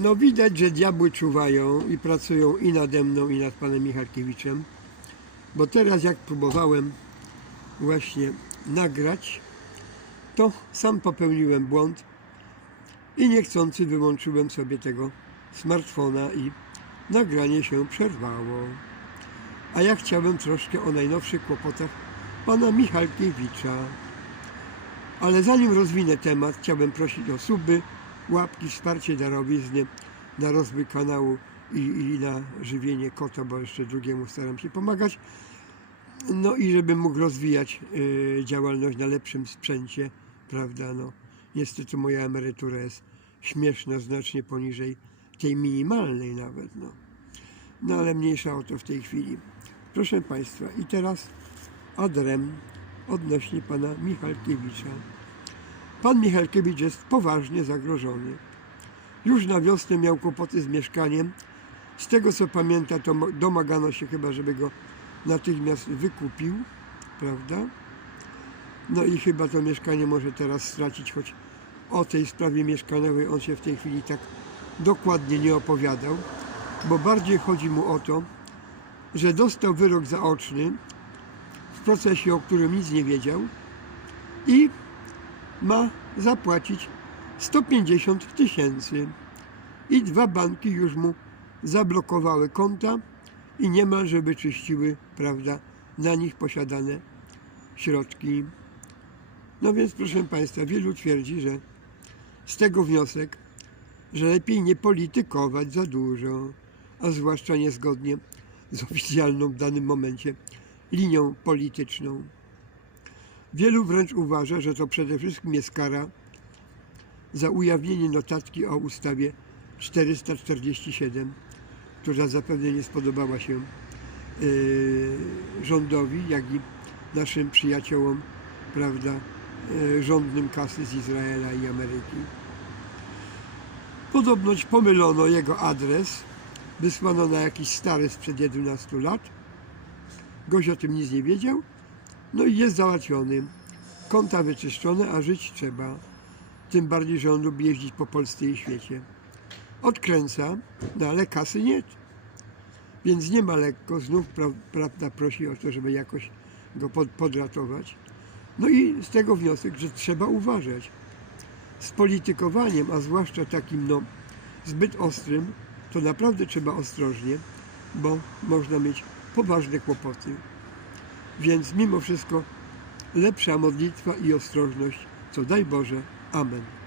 No widać, że diabły czuwają i pracują i nade mną, i nad panem Michalkiewiczem. Bo teraz jak próbowałem właśnie nagrać, to sam popełniłem błąd i niechcący wyłączyłem sobie tego smartfona i nagranie się przerwało. A ja chciałem troszkę o najnowszych kłopotach pana Michalkiewicza. Ale zanim rozwinę temat, chciałbym prosić o suby, łapki, wsparcie darowizny na rozwój kanału i, i na żywienie kota, bo jeszcze drugiemu staram się pomagać. No i żebym mógł rozwijać y, działalność na lepszym sprzęcie, prawda? No, niestety moja emerytura jest śmieszna, znacznie poniżej tej minimalnej nawet, no. No ale mniejsza o to w tej chwili. Proszę Państwa, i teraz adrem odnośnie pana Michalkiewicza. Pan Michalkiewicz jest poważnie zagrożony. Już na wiosnę miał kłopoty z mieszkaniem. Z tego co pamięta, to domagano się chyba, żeby go natychmiast wykupił, prawda? No i chyba to mieszkanie może teraz stracić, choć o tej sprawie mieszkaniowej on się w tej chwili tak dokładnie nie opowiadał, bo bardziej chodzi mu o to, że dostał wyrok zaoczny w procesie, o którym nic nie wiedział i ma zapłacić 150 tysięcy. I dwa banki już mu zablokowały konta i niemalże wyczyściły, prawda, na nich posiadane środki. No więc, proszę Państwa, wielu twierdzi, że z tego wniosek, że lepiej nie politykować za dużo, a zwłaszcza niezgodnie z oficjalną w danym momencie linią polityczną. Wielu wręcz uważa, że to przede wszystkim jest kara za ujawnienie notatki o ustawie 447, która zapewne nie spodobała się yy, rządowi, jak i naszym przyjaciołom, prawda, yy, rządnym kasy z Izraela i Ameryki. Podobnoć pomylono jego adres, wysłano na jakiś stary sprzed 11 lat. Gość o tym nic nie wiedział, no i jest załatwiony. Konta wyczyszczone, a żyć trzeba. Tym bardziej, że on lubi jeździć po Polsce i świecie. Odkręca, no ale kasy nie. Więc nie ma lekko. Znów pra- prawda prosi o to, żeby jakoś go pod, podratować. No i z tego wniosek, że trzeba uważać. Z politykowaniem, a zwłaszcza takim no, zbyt ostrym, to naprawdę trzeba ostrożnie, bo można mieć poważne kłopoty. Więc mimo wszystko lepsza modlitwa i ostrożność, co daj Boże. Amen.